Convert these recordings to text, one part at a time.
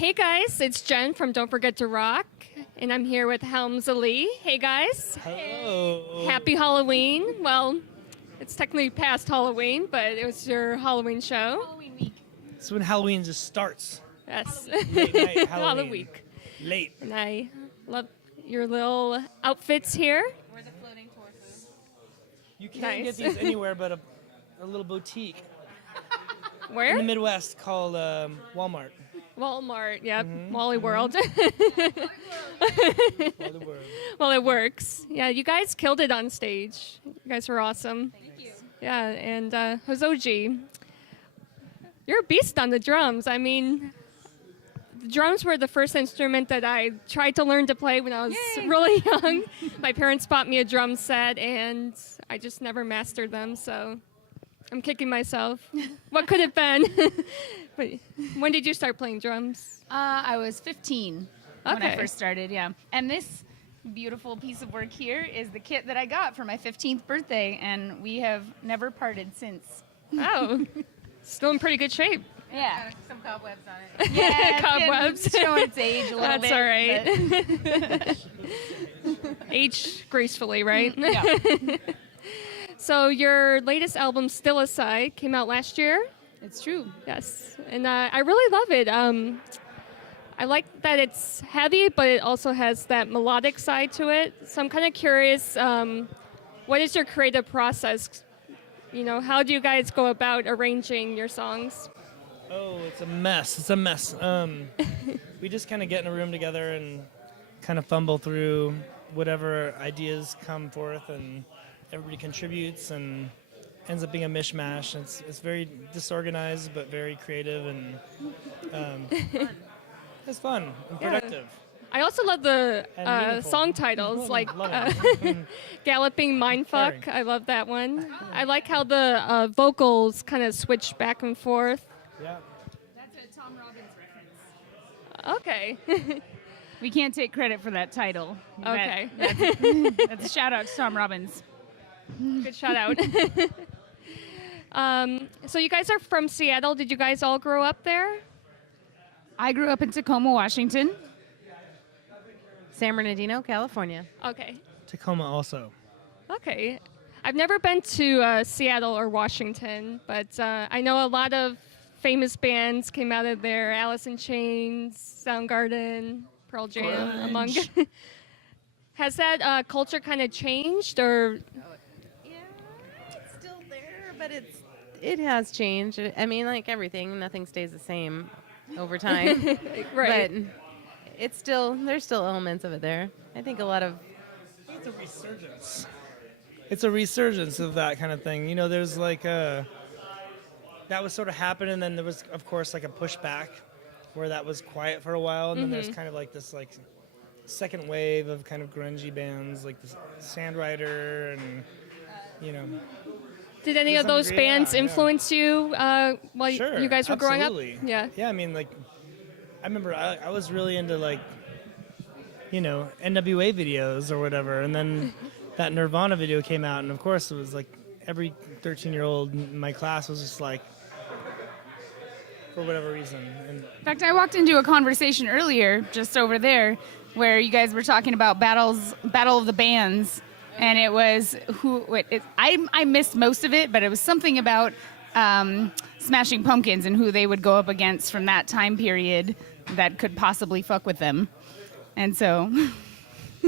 Hey guys, it's Jen from Don't Forget to Rock, and I'm here with Helms Alee. Hey guys. Hello. Happy Halloween. Well, it's technically past Halloween, but it was your Halloween show. Halloween week. It's when Halloween just starts. Yes. Late night Halloween. All the week. Late. And I love your little outfits here. We're the floating tofu. You can't Nice. get these anywhere but a little boutique in the Where? Midwest called Walmart. Walmart, yep. Mm-hmm. Wally World. Wally World. Well, it works. Yeah, you guys killed it on stage. You guys were awesome. Thank you. Yeah, and Hozoji, you're a beast on the drums. I mean, the drums were the first instrument that I tried to learn to play when I was Yay. really young. My parents bought me a drum set, and I just never mastered them, so I'm kicking myself. What could have been? But when did you start playing drums? I was 15 when I Okay. first started, yeah. And this beautiful piece of work here is the kit that I got for my 15th birthday, and we have never parted since. Oh, still in pretty good shape. Yeah. Some cobwebs on it. Yeah, Cobwebs. It's showing its age a little That's bit. all right. Age gracefully, right? but- yeah, So your latest album, Stillicide, came out last year. it's true. Yes, and I really love it. I like that it's heavy, but it also has that melodic side to it. So I'm kind of curious, what is your creative process? You know, how do you guys go about arranging your songs? Oh, it's a mess. It's a mess. We just kind of get in a room together and kind of fumble through whatever ideas come forth, and everybody contributes and ends up being a mishmash. It's very disorganized but very creative, and it's fun and Yeah. productive. I also love the And meaningful. song titles, Love like it, love it. Galloping Mindfuck. Very. I love that one. I like how the vocals kind of switch back and forth. Yeah. That's a Tom Robbins reference. Okay. We can't take credit for that title. Okay. That's a shout out to Tom Robbins. Good shout out. So you guys are from Seattle. Did you guys all grow up there? I grew up in Tacoma, Washington. San Bernardino, California. Okay. Tacoma also. Okay. I've never been to Seattle or Washington, but I know a lot of famous bands came out of there. Alice in Chains, Soundgarden, Pearl Jam, among. Has that culture kind of changed, or? Yeah, it's still there, but it has changed. I mean, like everything, nothing stays the same over time. Right. But there's still elements of it there. I think a lot of It's a resurgence. It's a resurgence of that kind of thing. You know, there's like that was sort of happening, and then there was, of course, like a pushback where that was quiet for a while, and then there's kind of like this like second wave of kind of grungy bands like the Sandwriter, and you know. Did any To of some those degree, bands yeah. influence you while Sure, you guys were growing absolutely. up? Yeah. Yeah, I mean, like, I remember I was really into, like, you know, NWA videos or whatever, and then that Nirvana video came out, and of course it was like every 13-year-old in my class was just like, for whatever reason. And In fact, I walked into a conversation earlier, just over there, where you guys were talking about Battle of the Bands, and it was I missed most of it, but it was something about Smashing Pumpkins and who they would go up against from that time period that could possibly fuck with them, and so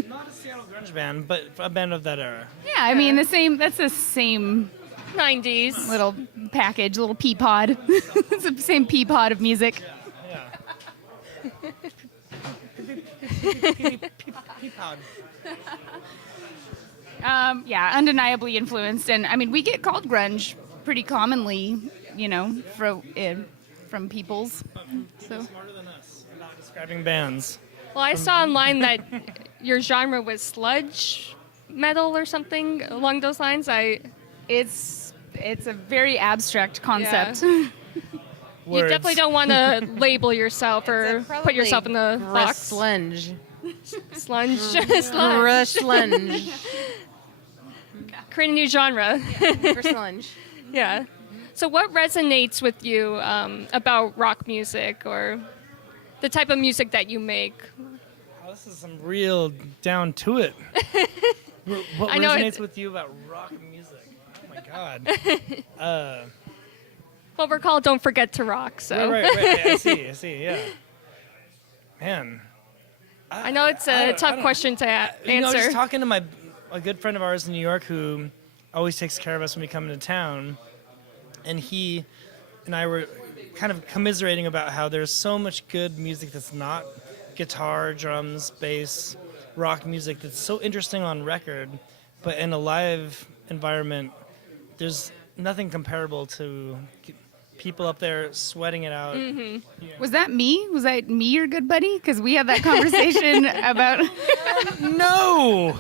not a Seattle grunge band, but a band of that era. yeah, I mean that's the same 90s. little package, little pea pod. It's the same pea pod of music. Yeah. Peapod. Yeah, undeniably influenced, and I mean we get called grunge pretty commonly, you know, from peoples. So Smarter than us about describing bands. Well, I saw online that your genre was sludge metal or something along those lines. it's a very abstract concept. You Words. definitely don't want to label yourself or put yourself in the box. slunge. Slunge. Crush slunge. Create a new genre. For slunge. Yeah. So what resonates with you about rock music, or the type of music that you make. Oh, this is some real down to it. What I know resonates with you about rock music? Oh my God. Well, we're called Don't Forget to Rock, so. Right. I see, yeah. Man. I know it's a tough question to You know, answer. just talking to a good friend of ours in New York who always takes care of us when we come into town, and he and I were kind of commiserating about how there's so much good music that's not guitar, drums, bass, rock music that's so interesting on record, but in a live environment, there's nothing comparable to people up there sweating it out. Mm-hmm. Was that me? Was that me, your good buddy? Because we had that conversation about. No!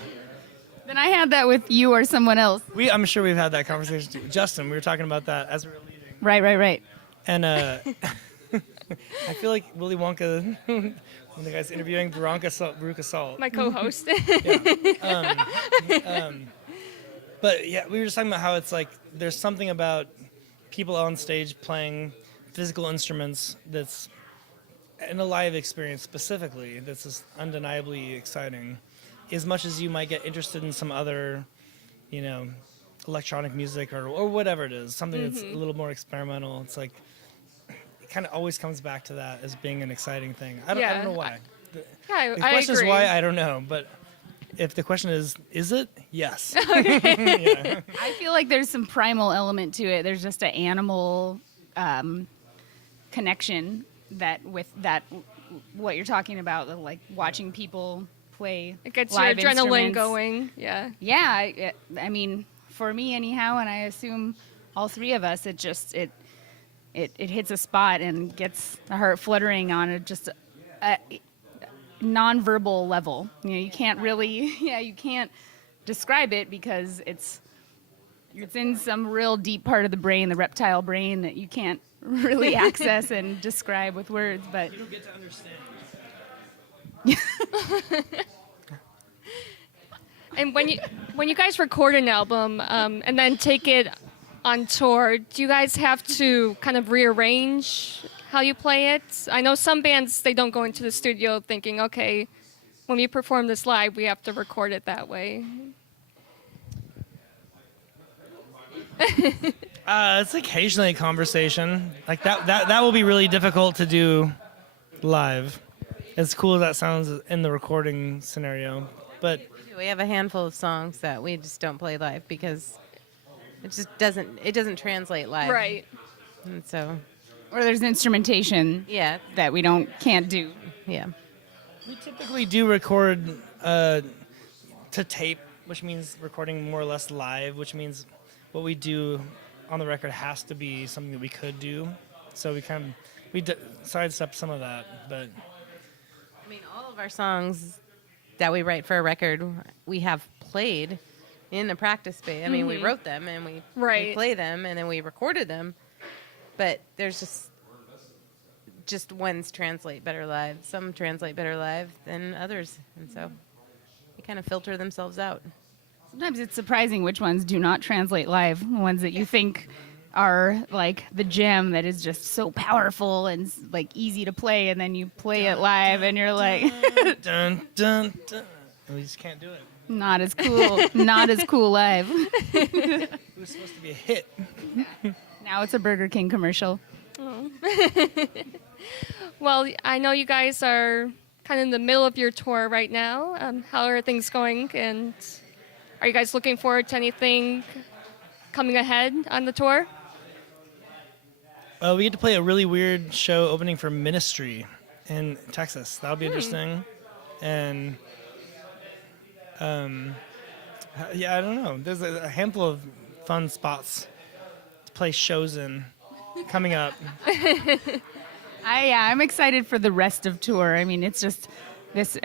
Then I had that with you or someone else. I'm sure we've had that conversation too. Justin, we were talking about that as we were leaving. Right. And I feel like Willy Wonka, when the guy's interviewing Veruca Salt. My co-host. But yeah, we were just talking about how it's like there's something about people on stage playing physical instruments that's in a live experience specifically that's just undeniably exciting. As much as you might get interested in some other, electronic music or whatever it is, something that's a little more experimental. It's like it kind of always comes back to that as being an exciting thing. I don't know why. The I question agree. is why, I don't know, but if the question is it? Yes. I feel like there's some primal element to it. There's just an animal connection what you're talking about, like watching people play It gets live your adrenaline instruments. going. Yeah. Yeah, I mean, for me anyhow, and I assume all three of us, it hits a spot and gets the heart fluttering on a non-verbal level. You can't really, you can't describe it because it's in some real deep part of the brain, the reptile brain, that you can't really access and describe with words. But You don't get to understand. And when you guys record an album and then take it on tour, do you guys have to kind of rearrange how you play it? I know some bands, they don't go into the studio thinking, okay, when we perform this live, we have to record it that way. It's occasionally a conversation. Like that will be really difficult to do live. As cool as that sounds in the recording scenario. But We have a handful of songs that we just don't play live because it doesn't translate live. Right. And so, or there's instrumentation yeah. that we can't do. Yeah. we typically do record to tape, which means recording more or less live, which means what we do on the record has to be something that we could do. So we sidestep some of that, but I mean, all of our songs that we write for a record, we have played in the practice space. I mean, we wrote them and we play them and then we recorded them. But there's just ones translate better live. Some translate better live than others. And so they kind of filter themselves out. Sometimes it's surprising which ones do not translate live. The ones that you think are like the gem that is just so powerful and like easy to play, and then you play it live and you're like, dun dun dun. And we just can't do it. not as cool, not as cool live. It was supposed to be a hit. Now it's a Burger King commercial. Well, I know you guys are kind of in the middle of your tour right now. How are things going? And are you guys looking forward to anything coming ahead on the tour? We get to play a really weird show opening for Ministry in Texas. That'll be interesting. And I don't know. There's a handful of fun spots to play shows in coming up. I'm excited for the rest of tour. I mean, it's just this.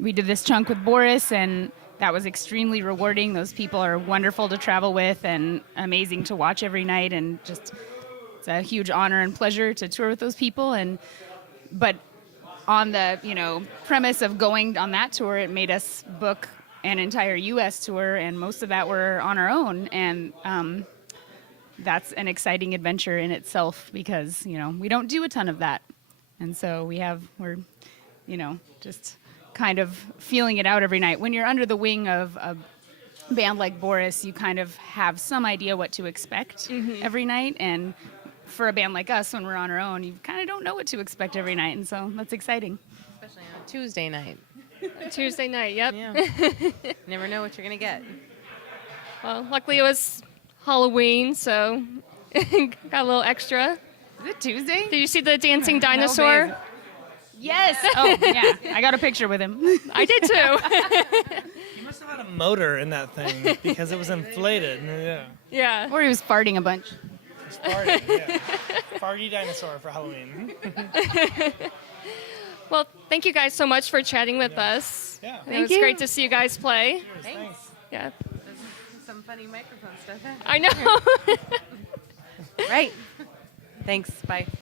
We did this chunk with Boris, and that was extremely rewarding. Those people are wonderful to travel with and amazing to watch every night, and just it's a huge honor and pleasure to tour with those people. But on the premise of going on that tour, it made us book an entire U.S. tour, and most of that were on our own, and that's an exciting adventure in itself because we don't do a ton of that. And so we're, just kind of feeling it out every night. When you're under the wing of a band like Boris, you kind of have some idea what to expect every night. And for a band like us, when we're on our own, you kind of don't know what to expect every night. And so that's exciting. Especially on a Tuesday night. Tuesday night, yep. Yeah. Never know what you're going to get. Well, luckily it was Halloween, so got a little extra. Is it Tuesday? Did you see the dancing dinosaur? Yes. Oh, yeah. I got a picture with him. I did too. You must have had a motor in that thing because it was inflated. Yeah. Yeah. Or he was farting a bunch. It's farty, yeah. Farty dinosaur for Halloween. Well, thank you guys so much for chatting with us. Yeah. It was great to see you guys play. Thanks. Yeah. Some funny microphone stuff. I know. Right. Thanks. Bye.